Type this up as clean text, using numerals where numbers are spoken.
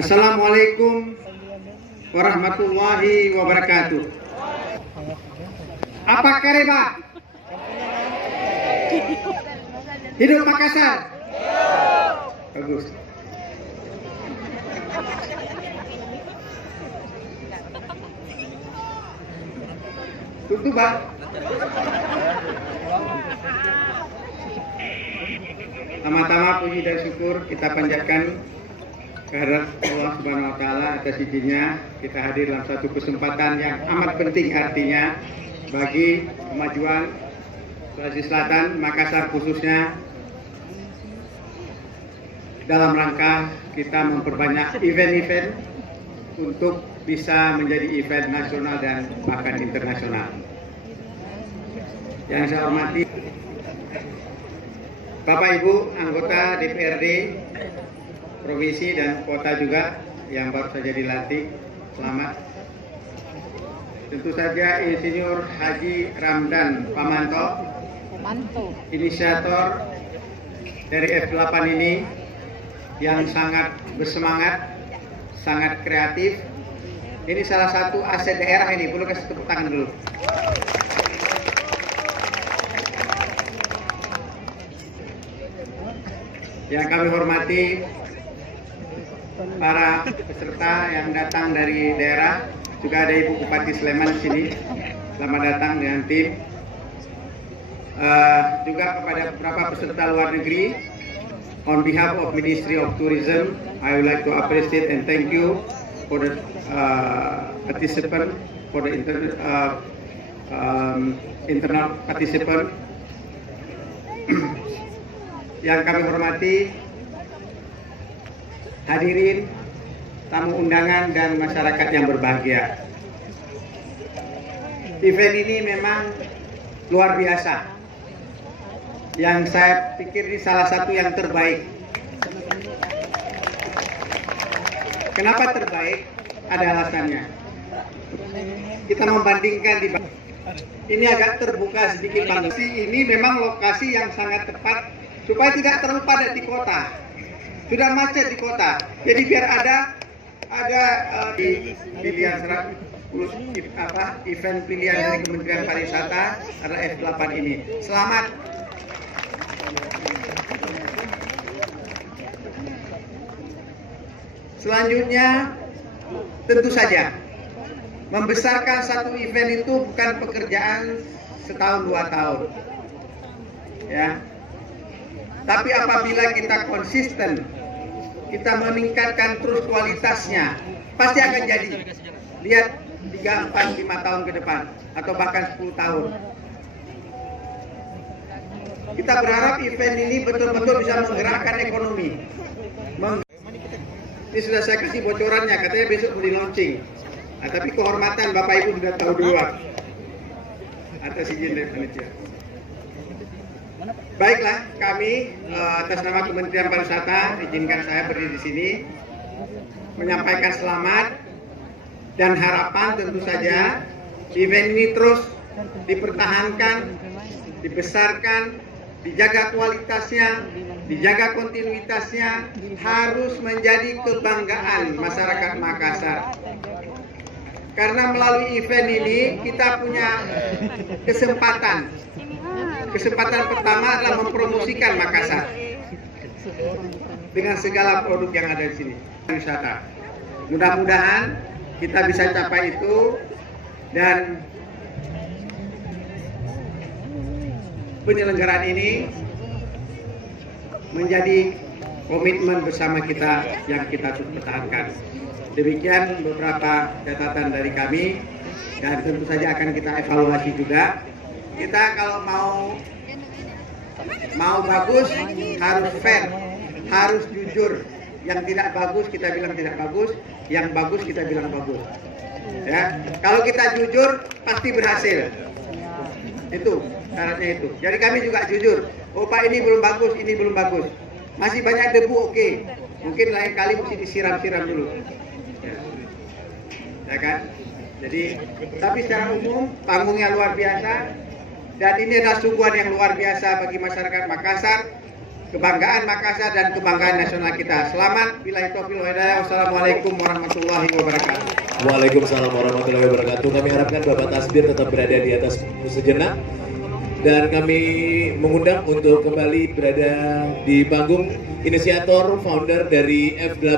Assalamualaikum warahmatullahi wabarakatuh. Apa kabar, Pak? Hidup Makassar. Bagus. Tutup, Pak. Pertama-tama puji dan syukur kita panjatkan kehadirat Allah Subhanahu wa taala atas izinnya kita hadir dalam satu kesempatan yang amat penting artinya bagi kemajuan Sulawesi Selatan, Makassar khususnya, dalam rangka kita memperbanyak event-event untuk bisa menjadi event nasional dan bahkan internasional. Yang saya hormati Bapak Ibu anggota DPRD Provinsi dan Kota juga yang baru saja dilantik, selamat. Tentu saja Insinyur Haji Ramdan Pamanto, inisiator dari F8 ini yang sangat bersemangat, sangat kreatif. Ini salah satu aset daerah ini, perlu kasih tepuk tangan dulu. Yang kami hormati para peserta yang datang dari daerah, juga ada Ibu Bupati Sleman di sini. Selamat datang dengan tim. Juga kepada beberapa peserta luar negeri, on behalf of Ministry of Tourism, I would like to appreciate and thank you for the participant, for the internal participant. Yang kami hormati hadirin, tamu undangan dan masyarakat yang berbahagia. Event ini memang luar biasa. Yang saya pikir ini salah satu yang terbaik. Kenapa terbaik? Ada alasannya. Kita membandingkan di ini agak terbuka sedikit Bang. Ini memang lokasi yang sangat tepat supaya tidak terlalu padat di kota. Sudah macet di kota. Jadi biar ada di pilihan event pilihan dari Kementerian Pariwisata adalah F8 ini. Selamat. Selanjutnya, tentu saja membesarkan satu event itu bukan pekerjaan setahun 2 tahun, ya. Tapi apabila kita konsisten, kita meningkatkan terus kualitasnya, pasti akan jadi. Lihat 3, 4, 5 tahun ke depan, atau bahkan 10 tahun. Kita berharap event ini betul-betul bisa menggerakkan ekonomi. Ini sudah saya kasih bocorannya, katanya besok mau di launching. Nah, tapi kehormatan Bapak Ibu sudah tahu duluan atas izin dari panitia. Baiklah, kami atas nama Kementerian Pariwisata izinkan saya berdiri di sini menyampaikan selamat dan harapan tentu saja event ini terus dipertahankan, dibesarkan, dijaga kualitasnya, dijaga kontinuitasnya, harus menjadi kebanggaan masyarakat Makassar. Karena melalui event ini kita punya kesempatan. Kesempatan pertama adalah mempromosikan Makassar dengan segala produk yang ada di sini. Wisata. Mudah-mudahan kita bisa capai itu dan penyelenggaraan ini menjadi komitmen bersama kita yang kita terus pertahankan. Demikian beberapa catatan dari kami dan tentu saja akan kita evaluasi juga. Kita kalau mau bagus harus fair, harus jujur. Yang tidak bagus kita bilang tidak bagus, yang bagus kita bilang bagus. Ya, kalau kita jujur pasti berhasil. Itu syaratnya itu. Jadi kami juga jujur. Oh Pak, ini belum bagus, ini belum bagus. Masih banyak debu, oke. Mungkin lain kali mesti disiram-siram dulu. Ya kan? Jadi, tapi secara umum panggungnya luar biasa. Dan ini adalah suguhan yang luar biasa bagi masyarakat Makassar. kebanggaan Makassar dan kebanggaan nasional kita. Selamat, billahi taufiq wal hidayah. Wassalamualaikum warahmatullahi wabarakatuh. Waalaikumsalam warahmatullahi wabarakatuh. Kami harapkan Bapak Tasbir tetap berada di atas sejenak, dan kami mengundang untuk kembali berada di panggung inisiator founder dari F8